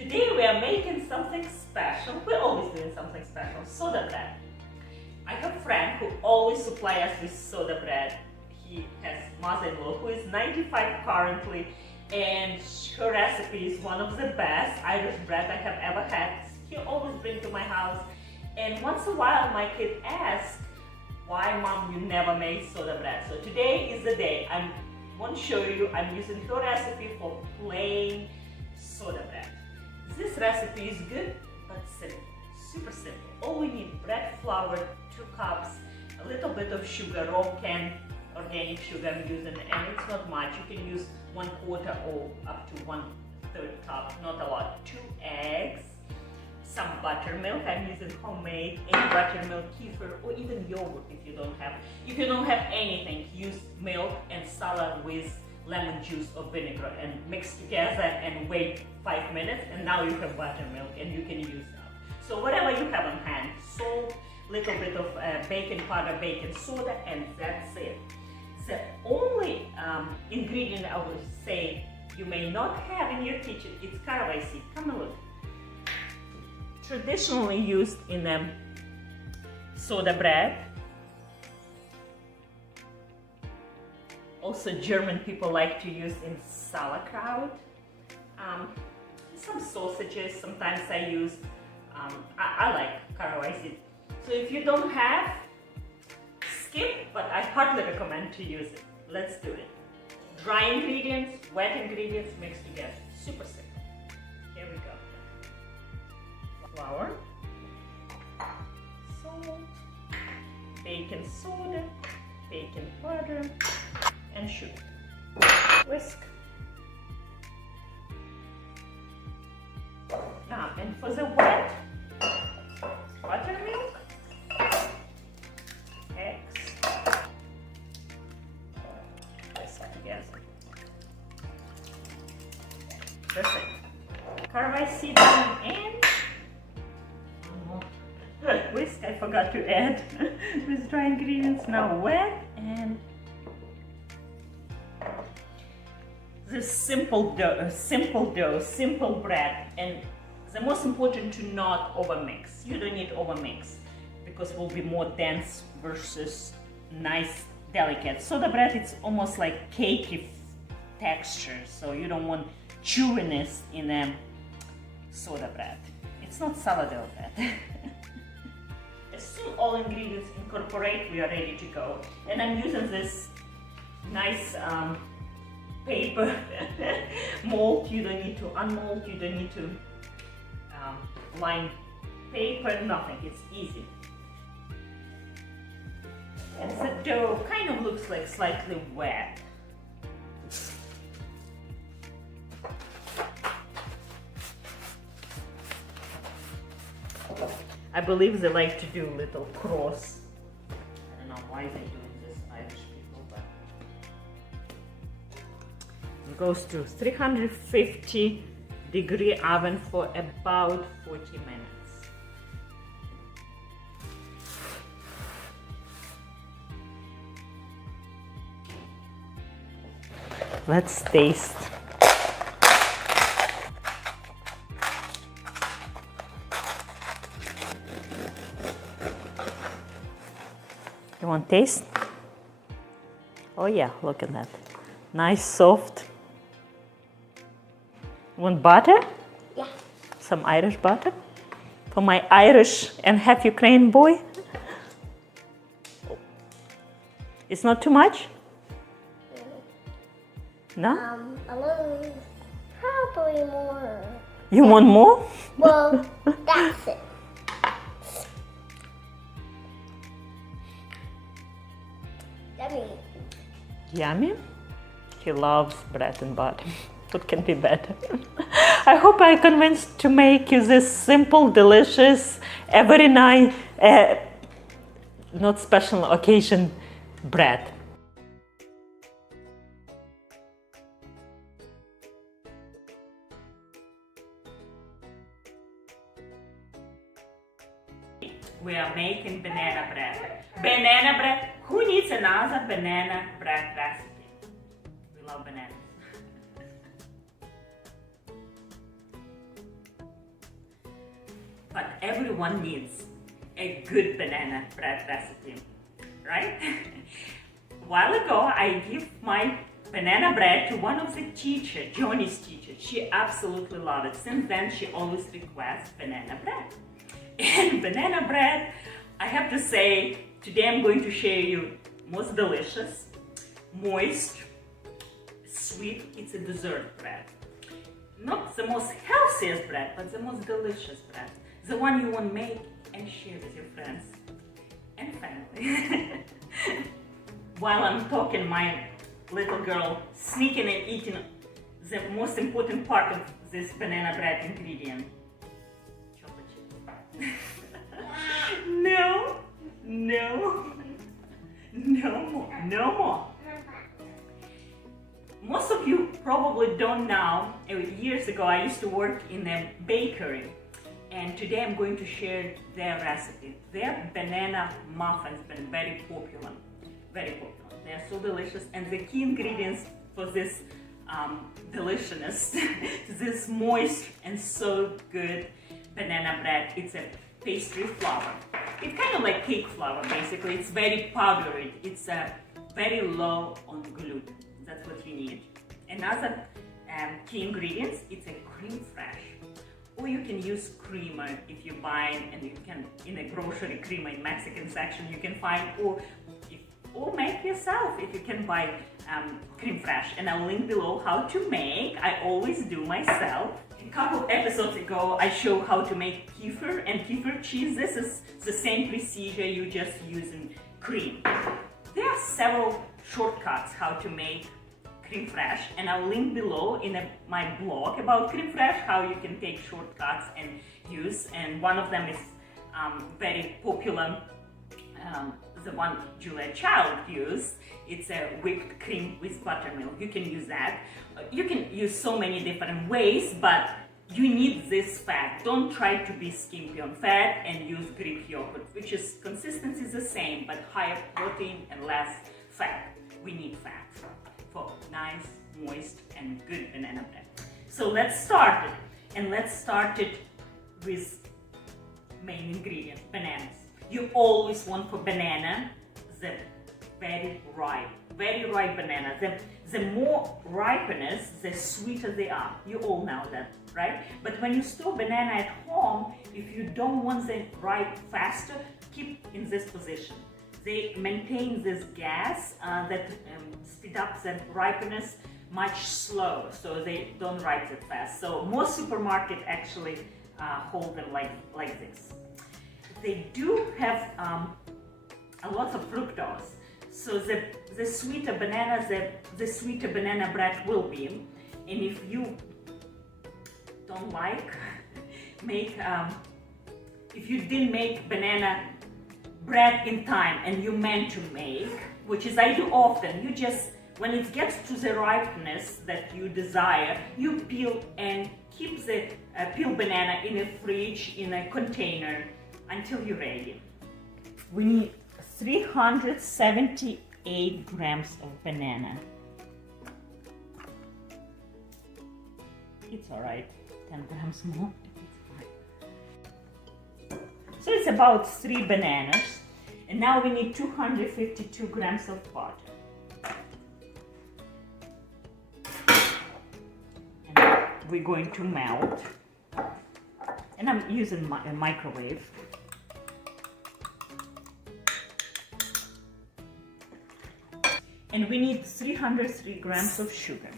Today we are making something special. We're always doing something special, soda bread. I have a friend who always supplies us with soda bread. He has mother-in-law who is 95 currently, and her recipe is one of the best Irish bread I have ever had. He always brings to my house, and once in a while my kid asks, why mom you never made soda bread? So today is the day. I want to show you, I'm using her recipe for plain soda bread. This recipe is good but simple, super simple. All we need: bread flour, 2 cups, a little bit of sugar, raw canned organic sugar I'm using, and it's not much. You can use 1/4 or up to 1/3 cup, not a lot. 2 eggs, some buttermilk. I'm using homemade, any buttermilk, kefir, or even yogurt if you don't have. If you don't have anything, use milk and salad with lemon juice or vinegar and mix together and wait 5 minutes, and now you have buttermilk and you can use that. So whatever you have on hand, salt, little bit of baking powder, baking soda, and that's it. The only ingredient I would say you may not have in your kitchen is caraway seed. Come and look. Traditionally used in soda bread. Also, German people like to use in sauerkraut. Some sausages, sometimes I use, I like caraway seed. So if you don't have, skip, but I hardly recommend to use it. Let's do it. Dry ingredients, wet ingredients mixed together. Super simple. Here we go. Flour, salt, baking soda, baking powder, and sugar. Whisk. Now, and for the wet, buttermilk, eggs, whisk together. That's it. Caraway seed and whisk. I forgot to add with dry ingredients. Now wet, and this simple dough, simple bread. And the most important to not overmix. You don't need overmix because it will be more dense versus nice, delicate. Soda bread, it's almost like cakey texture, so you don't want chewiness in soda bread. It's not sourdough bread. As soon as all ingredients incorporate, we are ready to go. And I'm using this nice paper mold. You don't need to unmold, you don't need to line paper, nothing. It's easy. And the dough kind of looks like slightly wet. I believe they like to do little cross. I don't know why they're doing this, Irish people, but it goes to 350-degree oven for about 40 minutes. Let's taste. You want taste? Oh yeah, look at that. Nice, soft. Want butter? Yeah. Some Irish butter? For my Irish and half Ukrainian boy? It's not too much? No? A little, probably more. You want more? Well, that's it. Yummy. Yummy? He loves bread and butter. What can be better? I hope I convinced to make you this simple, delicious, every night, not special occasion bread. We are making banana bread. Banana bread. Who needs another banana bread recipe? We love bananas. but everyone needs a good banana bread recipe, right? A while ago, I give my banana bread to one of the teachers, Johnny's teacher. She absolutely loved it. Since then, she always requests banana bread. And banana bread, I have to say, today I'm going to share you most delicious, moist, sweet, it's a dessert bread. Not the most healthiest bread, but the most delicious bread. The one you want to make and share with your friends and family. While I'm talking, my little girl sneaking and eating the most important part of this banana bread ingredient. Chocolate chip. No, no, no more, no more. Most of you probably don't know, years ago I used to work in a bakery, and today I'm going to share their recipe. Their banana muffins have been very popular, very popular. They are so delicious, and the key ingredients for this deliciousness, this moist and so good banana bread, it's a pastry flour. It's kind of like cake flour basically. It's very powdery. It's very low on gluten. That's what you need. Another key ingredients, it's a cream fresh. Or you can use creamer if you buy, and you can, in a grocery creamer in Mexican section you can find, or make yourself if you can buy cream fresh. And I'll link below how to make. I always do myself. A couple episodes ago I showed how to make kefir and kefir cheese. This is the same procedure, you just using cream. There are several shortcuts how to make cream fresh, and I'll link below in my blog about cream fresh, how you can take shortcuts and use, and one of them is very popular, the one Julia Child used. It's a whipped cream with buttermilk. You can use that. You can use so many different ways, but you need this fat. Don't try to be skimpy on fat and use Greek yogurt, which is consistency is the same, but higher protein and less fat. We need fat for nice, moist, and good banana bread. So let's start it. And let's start it with main ingredient, bananas. You always want for banana the very ripe banana. The more ripeness, the sweeter they are. You all know that, right? But when you store banana at home, if you don't want them ripe faster, keep in this position. They maintain this gas that speed up the ripeness much slower, so they don't ripen that fast. So most supermarkets actually hold them like this. They do have a lot of fructose, so the sweeter banana, the sweeter banana bread will be. And if you don't like if you didn't make banana bread in time and you meant to make, which is I do often, you just, when it gets to the ripeness that you desire, you peel and keep the peeled banana in a fridge, in a container, until you're ready. We need 378 grams of banana. It's alright, 10 grams more. So it's about 3 bananas. And now we need 252 grams of butter. And we're going to melt. And I'm using a microwave. And we need 303 grams of sugar.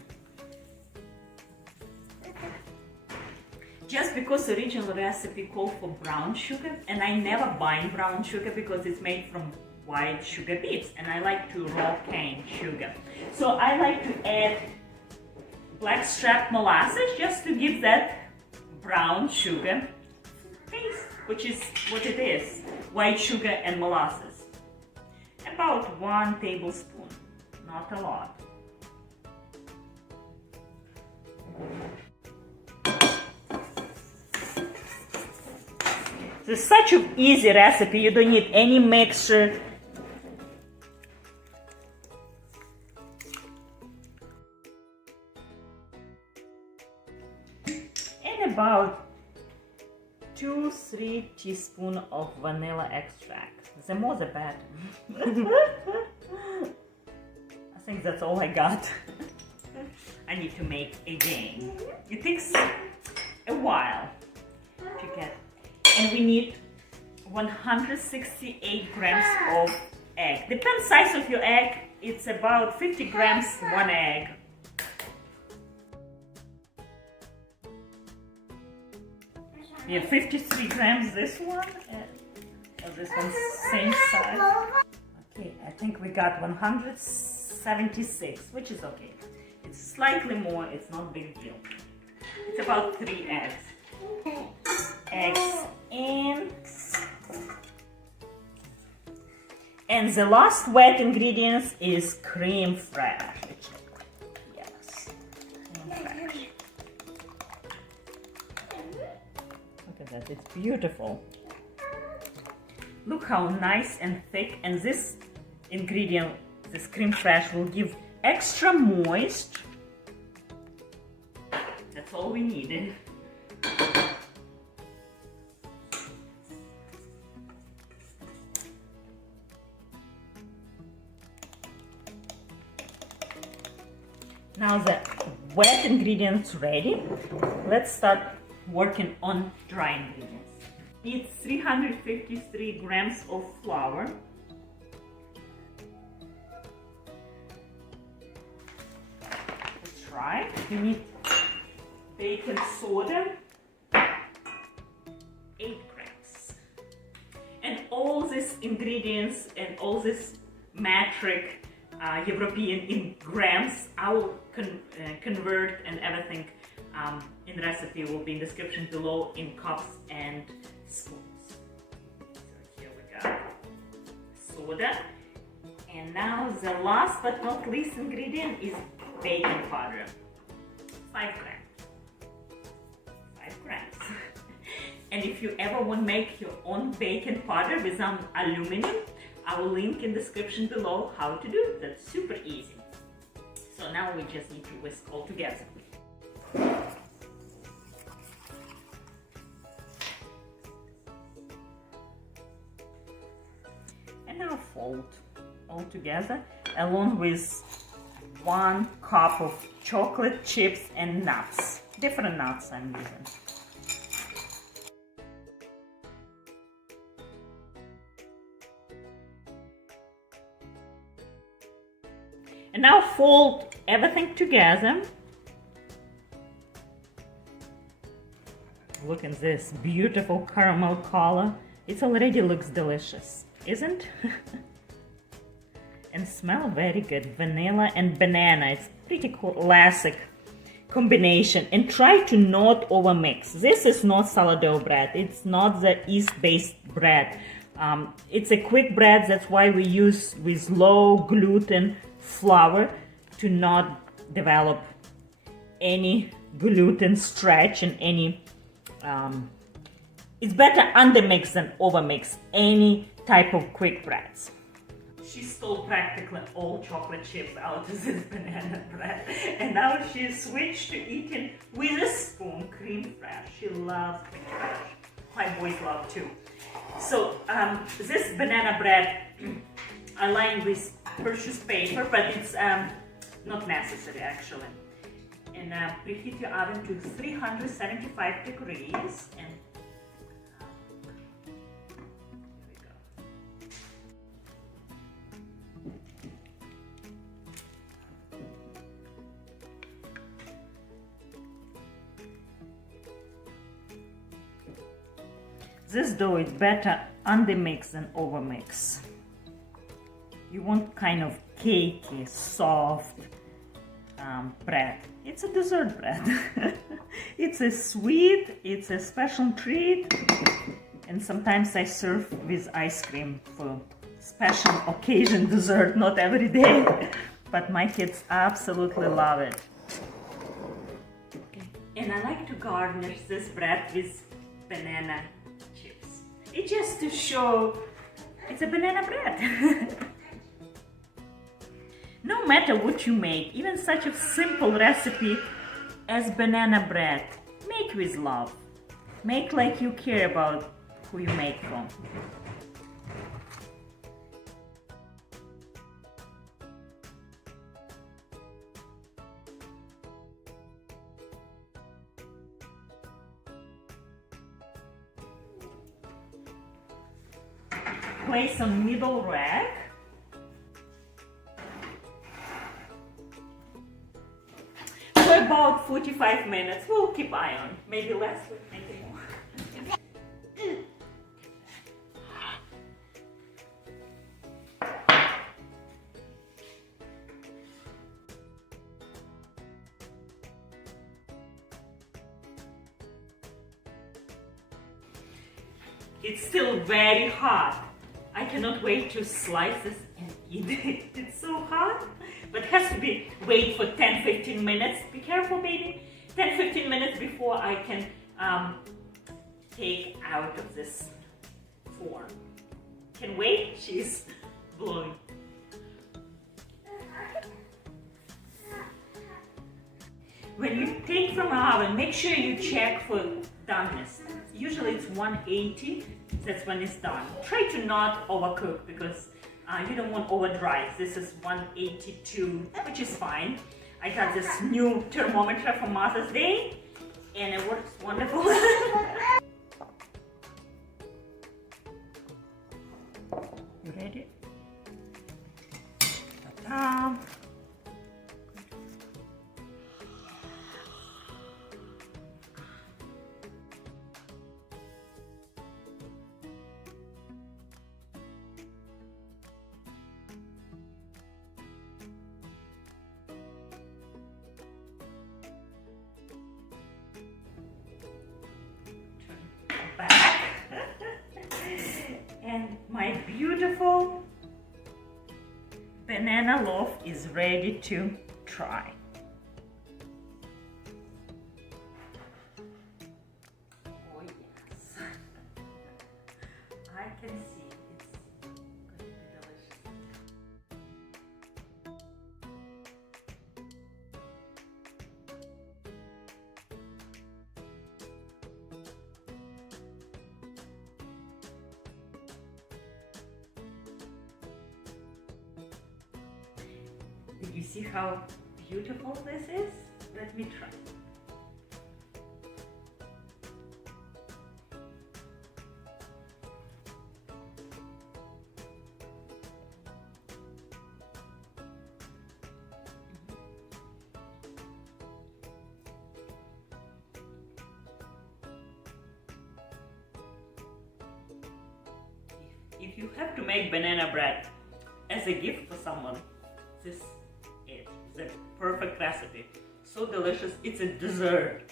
Just because the original recipe called for brown sugar, and I never buy brown sugar because it's made from white sugar beets, and I like to raw cane sugar. So I like to add blackstrap molasses just to give that brown sugar taste, which is what it is, white sugar and molasses. About 1 tablespoon, not a lot. This is such an easy recipe, you don't need any mixture. And about 2 2-3 teaspoons of vanilla extract. The more the better. I think that's all I got. I need to make again. It takes a while to get. And we need 168 grams of egg. Depends size of your egg. It's about 50 grams one egg. We have 53 grams this one, and this one's same size. Okay, I think we got 176, which is okay. It's slightly more, it's not a big deal. It's about 3 eggs. Eggs in. And the last wet ingredients is cream fresh. Yes, cream fresh. Look at that, it's beautiful. Look how nice and thick, and this ingredient, this cream fresh, will give extra moist. That's all we needed. Now the wet ingredients ready, let's start working on dry ingredients. Need 353 grams of flour, that's right. You need baking soda, 8 grams. And all these ingredients and all this metric European in grams, I will convert, and everything in the recipe will be in the description below in cups and spoons. So here we go, soda. And now the last but not least ingredient is baking powder, 5 grams. 5 grams. And if you ever want to make your own baking powder with some aluminum, I will link in the description below how to do it. That's super easy. So now we just need to whisk all together. And now fold all together along with 1 cup of chocolate chips and nuts. Different nuts I'm using. And now fold everything together. Look at this beautiful caramel color. It already looks delicious, isn't? And smell very good. Vanilla and banana. It's pretty classic combination. And try to not overmix. This is not sourdough bread. It's not the yeast-based bread. It's a quick bread. That's why we use with low gluten flour to not develop any gluten stretch and any it's better undermix than overmix any type of quick breads. She stole practically all chocolate chips out of this banana bread, and now she switched to eating with a spoon cream fresh. She loves cream fresh. My boys love too. So this banana bread I line with purchased paper, but it's not necessary actually. And preheat your oven to 375 degrees. And here we go. This dough is better undermix than overmix. You want kind of cakey, soft bread. It's a dessert bread. It's a sweet, it's a special treat, and sometimes I serve with ice cream for special occasion dessert, not every day, but my kids absolutely love it. Okay. And I like to garnish this bread with banana chips. It's just to show it's a banana bread. No matter what you make, even such a simple recipe as banana bread, make with love. Make like you care about who you make from. Place on middle rack. For about 45 minutes. We'll keep eye on. Maybe less, maybe more. It's still very hot. I cannot wait to slice this and eat it. It's so hot, but it has to be wait for 10-15 minutes. Be careful, baby. 10-15 minutes before I can take out of this form. Can wait? She's blowing. When you take from the oven, make sure you check for doneness. Usually it's 180, that's when it's done. Try to not overcook because you don't want over dry. This is 182, which is fine. I got this new thermometer for Mother's Day and it works wonderful. You ready? Ta-da! Back. And my beautiful banana loaf is ready to try. Oh yes. I can see it's going to be delicious. Did you see how beautiful this is? Let me try. If you have to make banana bread as a gift for someone, this is the perfect recipe. So delicious. It's a dessert.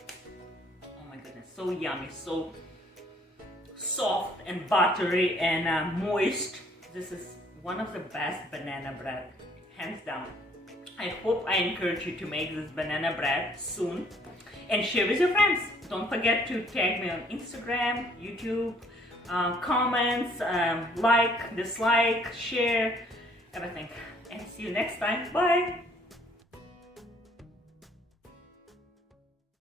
Oh my goodness, so yummy, so soft and buttery and moist. This is one of the best banana bread, hands down. I hope I encourage you to make this banana bread soon and share with your friends. Don't forget to tag me on Instagram, YouTube, comments, like, dislike, share, everything. And see you next time. Bye!